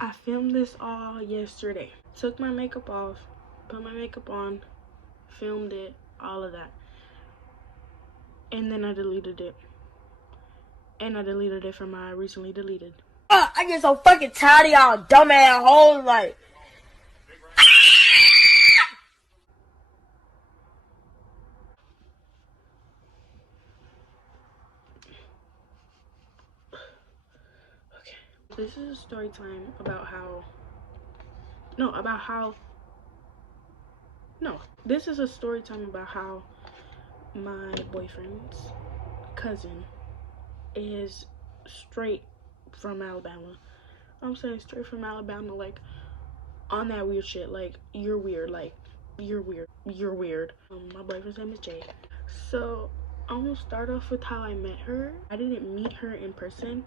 I filmed this all yesterday. Took my makeup off, put my makeup on, filmed it, all of that. And then I deleted it. And I deleted it from my recently deleted. I get so fucking tired of y'all dumbass hoes, like. Okay. This is a story time about how... This is a story time about how my boyfriend's cousin is straight from Alabama. I'm saying straight from Alabama, like, on that weird shit. Like, you're weird. Like, you're weird. You're weird. My boyfriend's name is Jay. So, I'm gonna start off with how I met her. I didn't meet her in person.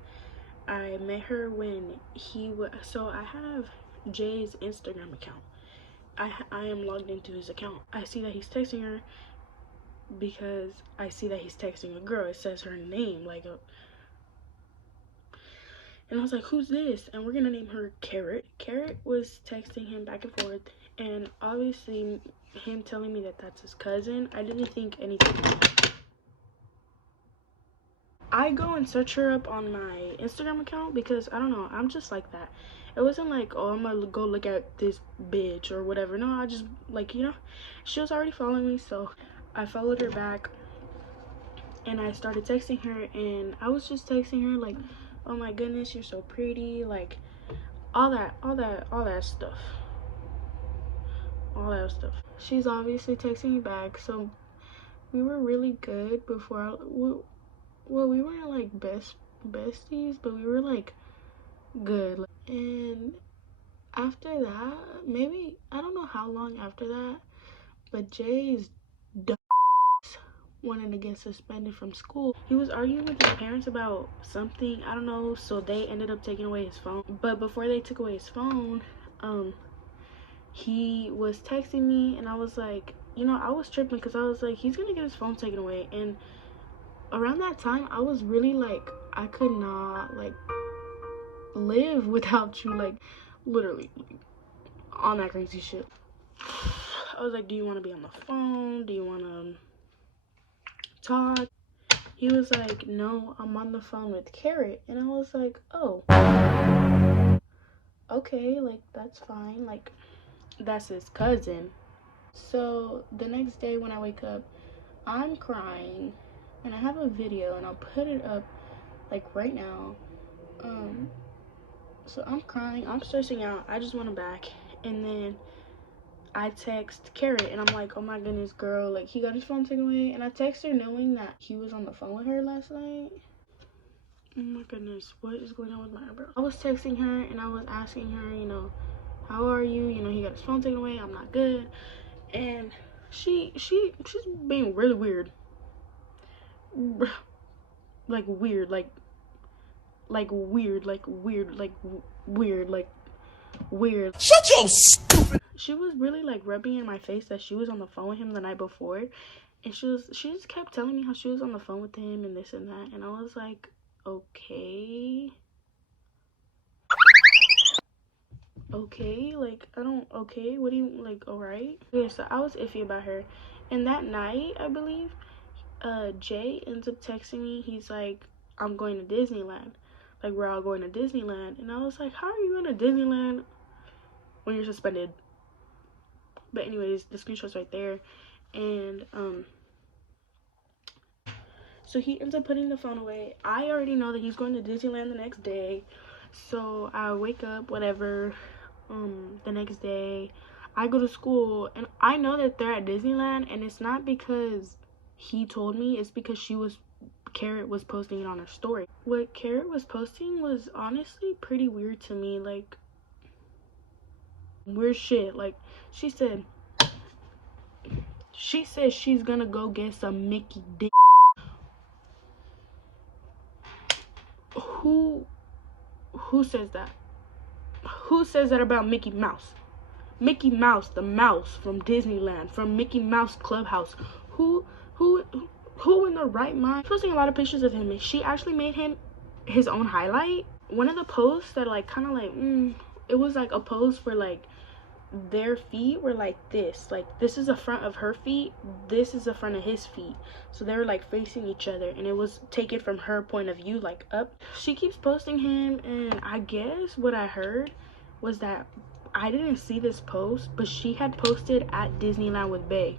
I met her when he was... So, I have Jay's Instagram account. I am logged into his account. I see that he's texting her because I see that he's texting a girl. It says her name, like a... And I was like, who's this? And we're gonna name her Carrot. Carrot was texting him back and forth, and obviously him telling me that that's his cousin, I didn't think anything. I go and search her up on my Instagram account because, I don't know, I'm just like that. It wasn't like, oh, I'm gonna go look at this bitch or whatever. No, I just, like, you know, she was already following me, so I followed her back, and I started texting her, and I was just texting her, like, oh my goodness, you're so pretty, like, all that stuff. All that stuff. She's obviously texting me back, so we were really good before well, we weren't like besties, but we were like good. And after that, maybe, I don't know how long after that, but Jay's wanted to get suspended from school. He was arguing with his parents about something, I don't know, so they ended up taking away his phone. But before they took away his phone, he was texting me, and I was like, you know, I was tripping because I was like, he's gonna get his phone taken away. And around that time, I was really like, I could not like live without you, like, literally, like, on that crazy shit. I was like, do you want to be on the phone? Do you want to talk? He was like, no, I'm on the phone with Carrot. And I was like, oh, okay, like, that's fine, like, that's his cousin. So the next day when I wake up, I'm crying, and I have a video, and I'll put it up like right now. So I'm crying, I'm stressing out, I just want him back. And then I text Carrot, and I'm like, oh my goodness, girl, like, he got his phone taken away. And I text her knowing that he was on the phone with her last night. Oh my goodness, what is going on with my eyebrow? I was texting her, and I was asking her, you know, how are you? You know, he got his phone taken away, I'm not good. And she's being really weird. Like weird, like weird, like weird, like weird, like weird. Shut your stupid. She was really like rubbing in my face that she was on the phone with him the night before, and she just kept telling me how she was on the phone with him and this and that. And I was like, okay, like, I don't, okay, what do you, like, all right. Yeah, so I was iffy about her. And that night, I believe, Jay ends up texting me. He's like, I'm going to Disneyland, like, we're all going to Disneyland. And I was like, how are you going to Disneyland when you're suspended? But anyways, the screenshot's right there. And so he ends up putting the phone away. I already know that he's going to Disneyland the next day, so I wake up, whatever, the next day. I go to school, and I know that they're at Disneyland, and it's not because he told me, it's because Carrot was posting it on her story. What Carrot was posting was honestly pretty weird to me, like, weird shit. Like, she said she's gonna go get some Mickey dick. Who says that? Who says that about Mickey Mouse? Mickey Mouse, the mouse from Disneyland, from Mickey Mouse Clubhouse. Who in the right mind? Posting a lot of pictures of him, and she actually made him his own highlight. One of the posts that, like, kind of like, it was like a post where like their feet were like this is the front of her feet, this is the front of his feet, so they were like facing each other, and it was taken from her point of view, like up. She keeps posting him, and I guess what I heard was that I didn't see this post, but she had posted at Disneyland with Bae.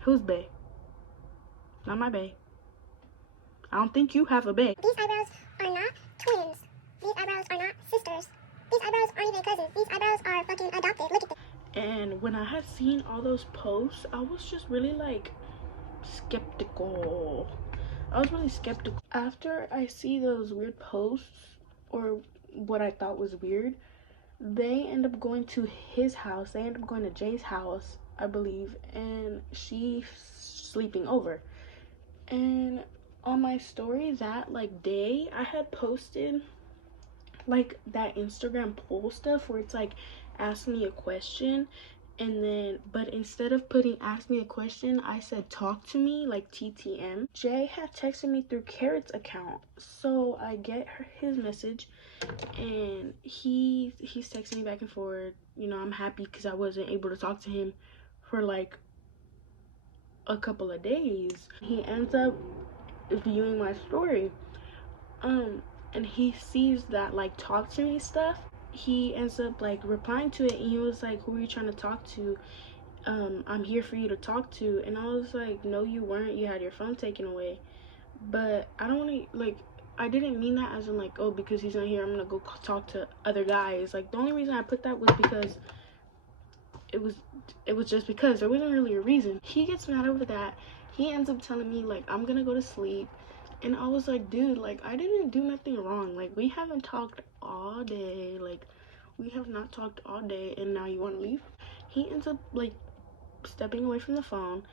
Who's Bae? Not my Bae. I don't think you have a Bae. These eyebrows are not twins. These eyebrows are not sisters. These eyebrows aren't even cousins. These eyebrows are fucking adopted. Look at them. And when I had seen all those posts, I was just really like skeptical. I was really skeptical. After I see those weird posts, or what I thought was weird, they end up going to his house. They end up going to Jay's house, I believe, and she's sleeping over. And on my story that like day, I had posted like that Instagram poll stuff where it's like ask me a question, and then but instead of putting ask me a question, I said talk to me, like TTM. Jay had texted me through Carrot's account, so I get his message, and he's texting me back and forth. You know, I'm happy because I wasn't able to talk to him for like a couple of days. He ends up viewing my story, and he sees that like talk to me stuff. He ends up like replying to it, and he was like, who are you trying to talk to? I'm here for you to talk to. And I was like, no you weren't, you had your phone taken away. But I don't want to, like, I didn't mean that as in like, oh, because he's not here I'm gonna go talk to other guys. Like, the only reason I put that was because it was just because there wasn't really a reason. He gets mad over that. He ends up telling me like I'm gonna go to sleep. And I was like, dude, like, I didn't do nothing wrong. Like, we haven't talked all day. Like, we have not talked all day, and now you want to leave? He ends up, like, stepping away from the phone.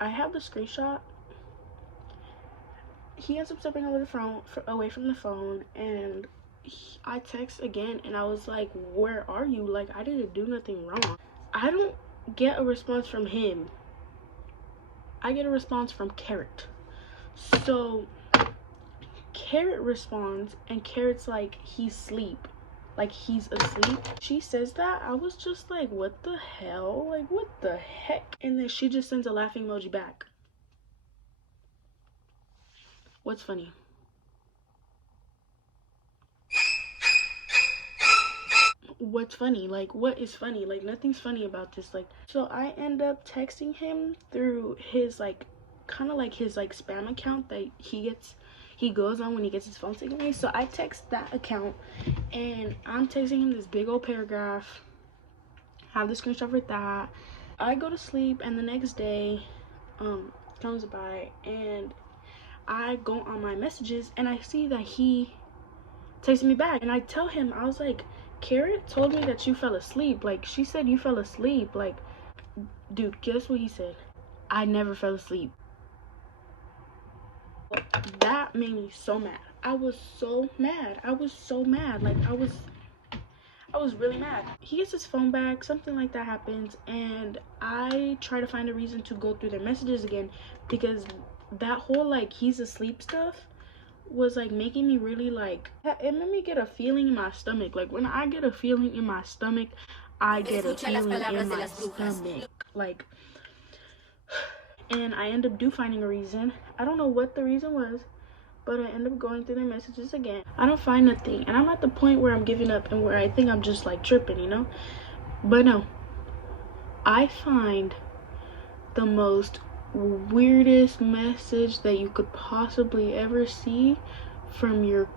I have the screenshot. He ends up stepping away from the phone, and I text again, and I was like, where are you? Like, I didn't do nothing wrong. I don't get a response from him. I get a response from Carrot. So Carrot responds, and Carrot's like, he's asleep. Like, he's asleep. She says that. I was just like, what the hell? Like, what the heck? And then she just sends a laughing emoji back. What's funny? What's funny? Like, what is funny? Like, nothing's funny about this. Like, so I end up texting him through his like kind of like his like spam account that he goes on when he gets his phone taken away. So I text that account, and I'm texting him this big old paragraph. I have the screenshot for that. I go to sleep, and the next day comes by, and I go on my messages, and I see that he texted me back. And I tell him, I was like, Carrot told me that you fell asleep. Like, she said you fell asleep. Like, dude, guess what he said? I never fell asleep. That made me so mad. I was so mad. Like, I was really mad. He gets his phone back, something like that happens, and I try to find a reason to go through their messages again, because that whole like he's asleep stuff was like making me really like, it made me get a feeling in my stomach. Like, when I get a feeling in my stomach, I get a feeling in my stomach. Like, and I end up finding a reason. I don't know what the reason was, but I end up going through their messages again. I don't find nothing, and I'm at the point where I'm giving up and where I think I'm just like tripping, you know? But no, I find the most weirdest message that you could possibly ever see from your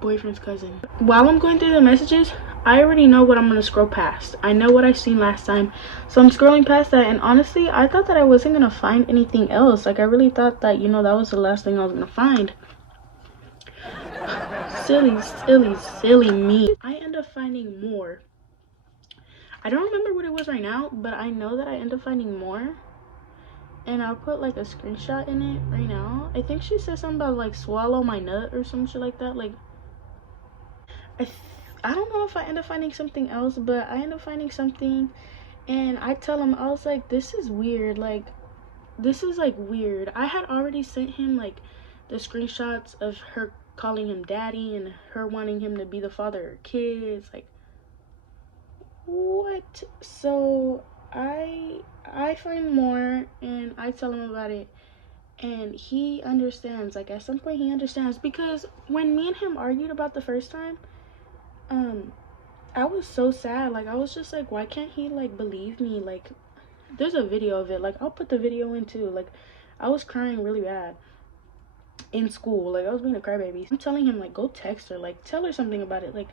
boyfriend's cousin. While I'm going through the messages, I already know what I'm gonna scroll past. I know what I seen last time, so I'm scrolling past that. And honestly, I thought that I wasn't gonna find anything else. Like, I really thought that, you know, that was the last thing I was gonna find. Silly me. I end up finding more. I don't remember what it was right now, but I know that I end up finding more, and I'll put like a screenshot in it right now. I think she said something about like swallow my nut or some shit like that. Like, I don't know if I end up finding something else, but I end up finding something, and I tell him, I was like, this is weird. Like, this is like weird. I had already sent him like the screenshots of her calling him daddy and her wanting him to be the father of her kids. Like, what? So I find more and I tell him about it, and he understands. Like, at some point he understands, because when me and him argued about the first time, I was so sad. Like, I was just like, why can't he like believe me? Like, there's a video of it. Like, I'll put the video in too. Like, I was crying really bad in school. Like, I was being a crybaby. I'm telling him, like, go text her, like, tell her something about it. Like,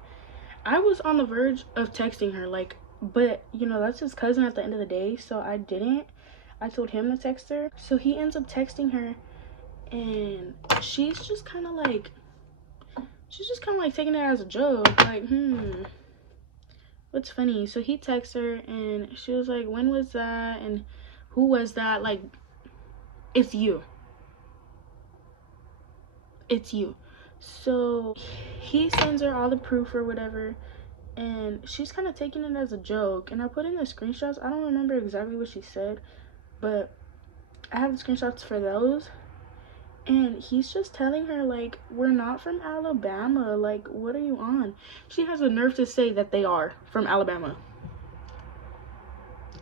I was on the verge of texting her, like, but you know, that's his cousin at the end of the day, so I didn't. I told him to text her, so he ends up texting her, and she's just kind of like taking it as a joke, like, what's funny? So he texts her, and she was like, when was that, and who was that? Like, it's you. It's you. So he sends her all the proof or whatever, and she's kind of taking it as a joke. And I put in the screenshots. I don't remember exactly what she said, but I have the screenshots for those. And he's just telling her, like, we're not from Alabama. Like, what are you on? She has the nerve to say that they are from Alabama.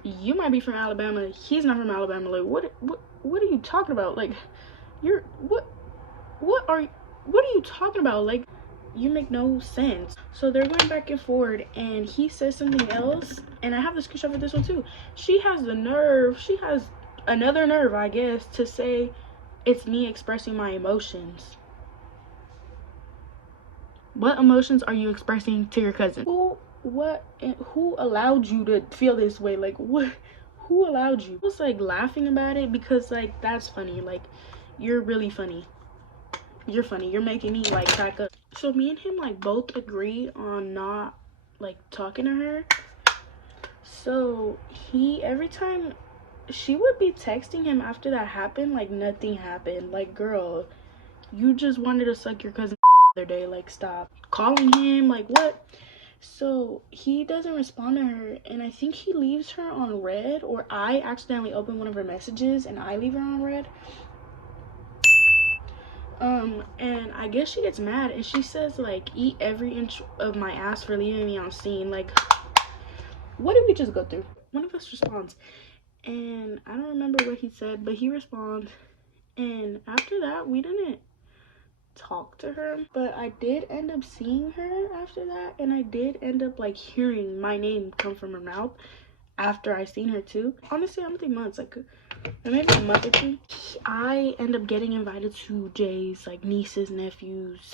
You might be from Alabama. He's not from Alabama. Like, what are you talking about? Like, you're what are you talking about? Like, you make no sense. So they're going back and forth, and he says something else, and I have the screenshot for this one too. She has the nerve, she has another nerve, I guess, to say it's me expressing my emotions. What emotions are you expressing to your cousin? Who allowed you to feel this way? Like, who allowed you? I was like laughing about it because, like, that's funny. Like, you're really funny. You're funny. You're making me like crack up. So me and him like both agree on not like talking to her. So every time she would be texting him after that happened, like nothing happened. Like, girl, you just wanted to suck your cousin the other day. Like, stop calling him. Like, what? So he doesn't respond to her, and I think he leaves her on red, or I accidentally open one of her messages and I leave her on red. And I guess she gets mad, and she says, like, eat every inch of my ass for leaving me on scene. Like, what did we just go through? One of us responds, and I don't remember what he said, but he responds, and after that, we didn't talk to her. But I did end up seeing her after that, and I did end up, like, hearing my name come from her mouth after I seen her too. Honestly, I don't think months, like maybe a month or two. I end up getting invited to Jay's like nieces, nephews,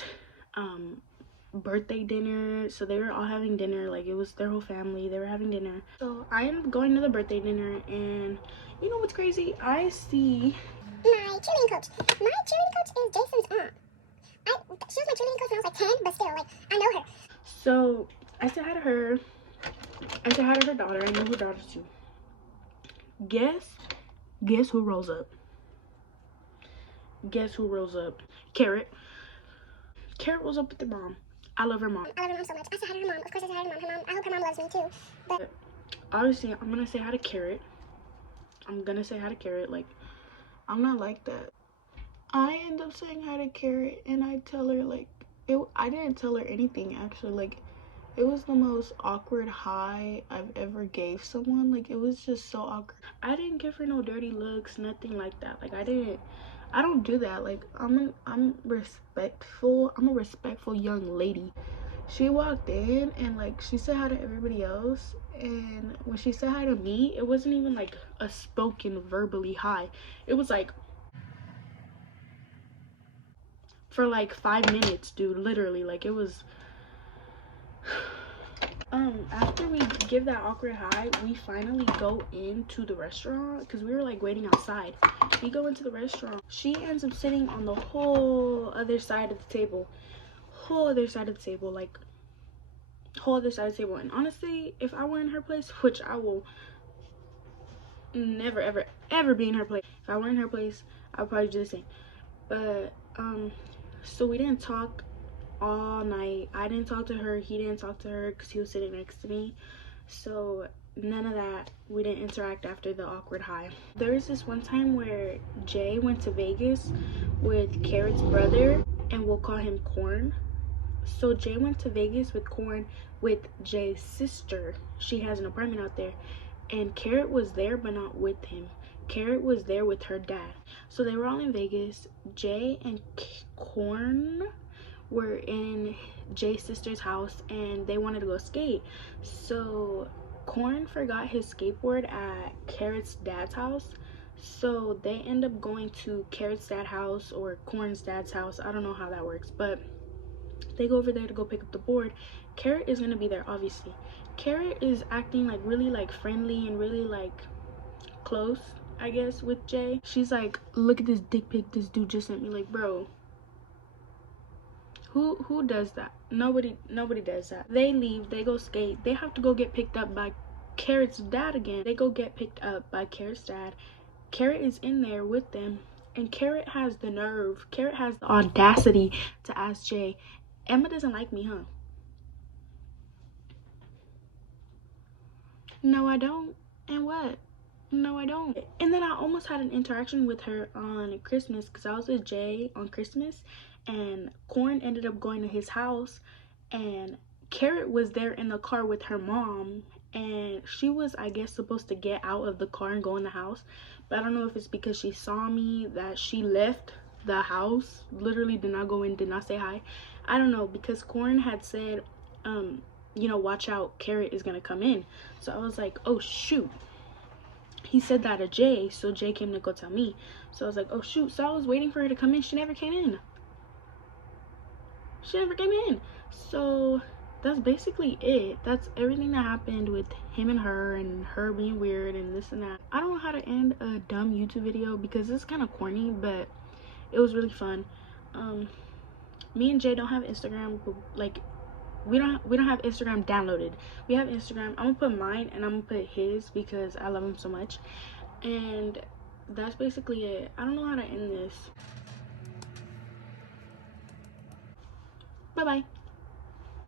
birthday dinner. So they were all having dinner. Like, it was their whole family, they were having dinner. So I ended up going to the birthday dinner, and you know what's crazy? I see my cheerleading coach. My cheerleading coach is Jason's aunt. She was my cheerleading coach when I was like 10, but still, like, I know her. So I said hi to her. I said hi to her daughter. I know her daughter too. Guess who rolls up? Guess who rolls up? Carrot. Carrot rolls up with her mom. I love her mom. I love her mom so much. I said hi to her mom. Of course I said hi to her mom. I hope her mom loves me too. But obviously, I'm gonna say hi to Carrot. Like, I'm not like that. I end up saying hi to Carrot, and I tell her, like, I didn't tell her anything, actually. Like, it was the most awkward hi I've ever gave someone. Like, it was just so awkward. I didn't give her no dirty looks, nothing like that. Like, I don't do that. Like, I'm respectful. I'm a respectful young lady. She walked in, and like, she said hi to everybody else, and when she said hi to me, it wasn't even like a spoken verbally hi. It was like for like 5 minutes, dude, literally. Like, it was after we give that awkward hi, we finally go into the restaurant because we were like waiting outside. We go into the restaurant. She ends up sitting on the whole other side of the table. And honestly, if I were in her place, which I will never ever be in her place, if I were in her place, I would probably do the same. But so we didn't talk all night. I didn't talk to her, he didn't talk to her because he was sitting next to me. So none of that. We didn't interact after the awkward hi. There was this one time where Jay went to Vegas with Carrot's brother, and we'll call him Corn. So Jay went to Vegas with Corn with Jay's sister. She has an apartment out there. And Carrot was there, but not with him. Carrot was there with her dad. So they were all in Vegas. Jay and Corn were in Jay's sister's house, and they wanted to go skate. So Corn forgot his skateboard at Carrot's dad's house. So they end up going to Carrot's dad's house or Corn's dad's house. I don't know how that works, but they go over there to go pick up the board. Carrot is gonna be there, obviously. Carrot is acting like really like friendly and really like close, I guess, with Jay. She's like, look at this dick pic this dude just sent me. Like, bro, who does that? Nobody does that. They leave, they go skate. They have to go get picked up by Carrot's dad again. They go get picked up by Carrot's dad. Carrot is in there with them, and Carrot has the nerve, Carrot has the audacity to ask Jay, Emma doesn't like me, huh? No, I don't. And what? No, I don't. And then I almost had an interaction with her on Christmas, because I was with Jay on Christmas, and Corn ended up going to his house, and Carrot was there in the car with her mom, and she was, I guess, supposed to get out of the car and go in the house, but I don't know if it's because she saw me that she left the house, literally did not go in, did not say hi. I don't know, because Corn had said, you know, watch out, Carrot is gonna come in. So I was like, oh shoot, he said that to Jay, so Jay came to go tell me. So I was like, oh shoot. So I was waiting for her to come in. She never came in. So that's basically it. That's everything that happened with him and her being weird and this and that. I don't know how to end a dumb YouTube video because it's kind of corny, but it was really fun. Me and Jay don't have Instagram, but like we don't have Instagram downloaded. We have Instagram. I'm gonna put mine and I'm gonna put his because I love him so much. And that's basically it. I don't know how to end this. Bye bye.